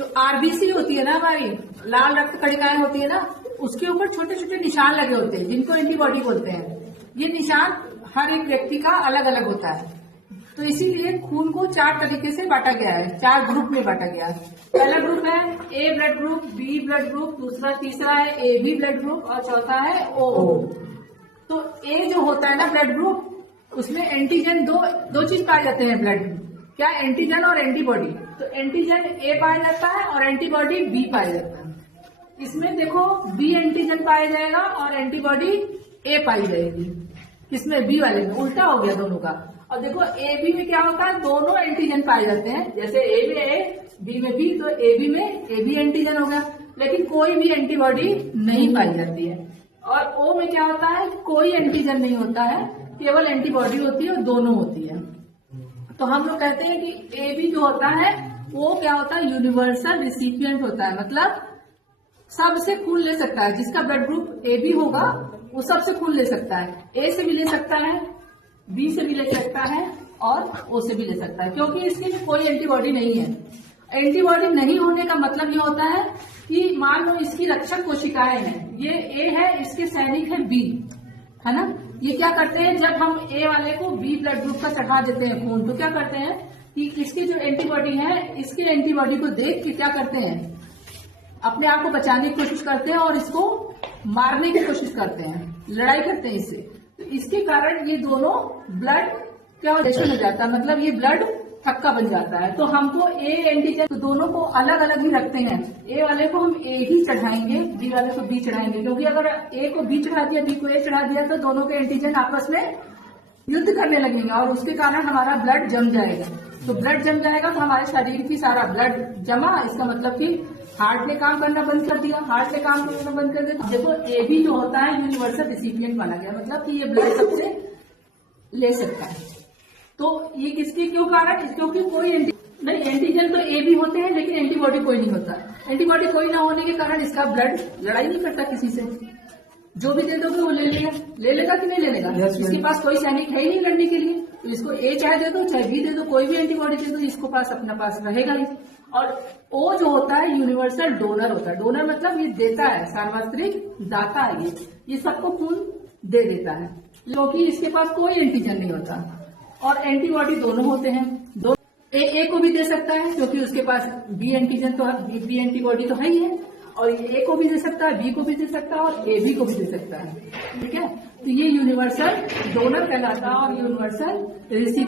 जो आरबीसी होती है ना हमारी लाल रक्त कणिकाएं होती है ना, उसके ऊपर छोटे छोटे निशान लगे होते हैं जिनको एंटीबॉडी बोलते हैं। ये निशान हर एक व्यक्ति का अलग अलग होता है। तो इसीलिए खून को 4 तरीके से बांटा गया है, 4 ग्रुप में बांटा गया है। पहला ग्रुप है A blood group, B blood group, तीसरा है ए बी ब्लड ग्रुप और चौथा है ओ। तो ए जो होता है ना ब्लड ग्रुप, उसमें एंटीजन दो चीज पाए जाते हैं ब्लड में। क्या? एंटीजन और एंटीबॉडी। तो एंटीजन ए पाया जाता है और एंटीबॉडी बी पाया जाता है। इसमें देखो बी एंटीजन पाया जाएगा और एंटीबॉडी ए पाई जाएगी। किसमें? बी वाले में। उल्टा हो गया दोनों का। और देखो ए बी में क्या होता है, दोनों एंटीजन पाए जाते हैं। जैसे ए में ए, बी में बी, तो ए बी में ए बी एंटीजन हो गया, लेकिन कोई भी एंटीबॉडी नहीं पाई जाती है। और ओ में क्या होता है, कोई एंटीजन नहीं होता है, केवल एंटीबॉडी होती है और दोनों होती है। तो हम लोग कहते हैं कि ए बी जो होता है वो क्या होता है, यूनिवर्सल रिसिपिएंट होता है। मतलब सबसे खून ले सकता है। जिसका ब्लड ग्रुप ए बी होगा वो सबसे खून ले सकता है। ए से भी ले सकता है, बी से भी ले सकता है और ओ से भी ले सकता है, क्योंकि इसके लिए कोई एंटीबॉडी नहीं है। एंटीबॉडी नहीं होने का मतलब ये होता है कि मान लो इसकी रक्षक कोशिकाएं हैं, ये ए है, इसके सैनिक है बी, है ना। ये क्या करते हैं, जब हम ए वाले को बी ब्लड ग्रुप का चढ़ा देते हैं खून, तो क्या करते हैं कि इसकी जो एंटीबॉडी है, इसके एंटीबॉडी को देख के क्या करते हैं, अपने आप को बचाने की कोशिश करते हैं और इसको मारने की कोशिश करते हैं, लड़ाई करते हैं इससे। तो इसके कारण ये दोनों ब्लड क्या हो जाता है, मतलब ये ब्लड थक्का बन जाता है। तो हमको ए एंटीजन, तो दोनों को अलग अलग ही रखते हैं। ए वाले को हम ए ही चढ़ाएंगे, बी वाले को बी चढ़ाएंगे, क्योंकि अगर ए को बी चढ़ा दिया, बी को ए चढ़ा दिया, तो दोनों के एंटीजन आपस में युद्ध करने लगेंगे और उसके कारण हमारा ब्लड जम जाएगा। तो ब्लड जम जाएगा तो हमारे शरीर की सारा ब्लड जमा, इसका मतलब कि हार्ट ने काम करना बंद कर दिया, हार्ट ने काम करना बंद कर दिया। देखो ए बी जो होता है यूनिवर्सल रिसिपिएंट माना गया, मतलब कि ये ब्लड सबसे ले सकता है। तो ये किसके क्यों कारण? क्योंकि कोई नहीं, एंटीजन तो ए भी होते हैं लेकिन एंटीबॉडी कोई नहीं होता। एंटीबॉडी कोई ना होने के कारण इसका ब्लड लड़ाई नहीं करता किसी से। जो भी दे दोगे वो ले लेगा, कि नहीं ले लेगा? इसके पास कोई सैनिक है ही नहीं लड़ने के लिए। तो इसको ए चाहे दे दो चाहे बी दे दो, कोई भी एंटीबॉडी दे दो, इसको पास अपना पास रहेगा ही। और ओ जो होता है यूनिवर्सल डोनर होता है। डोनर मतलब ये देता है, सार्वत्रिक दाता है। ये सबको खून दे देता है, क्योंकि इसके पास कोई एंटीजन नहीं होता। और एंटीबॉडी दोनों होते हैं। ए को भी दे सकता है क्योंकि उसके पास बी एंटीजन तो बी एंटीबॉडी तो है ही है, और ए को भी दे सकता है, बी को भी दे सकता है और ए बी को भी दे सकता है। ठीक है, तो ये यूनिवर्सल डोनर कहलाता है और यूनिवर्सल रिसीवर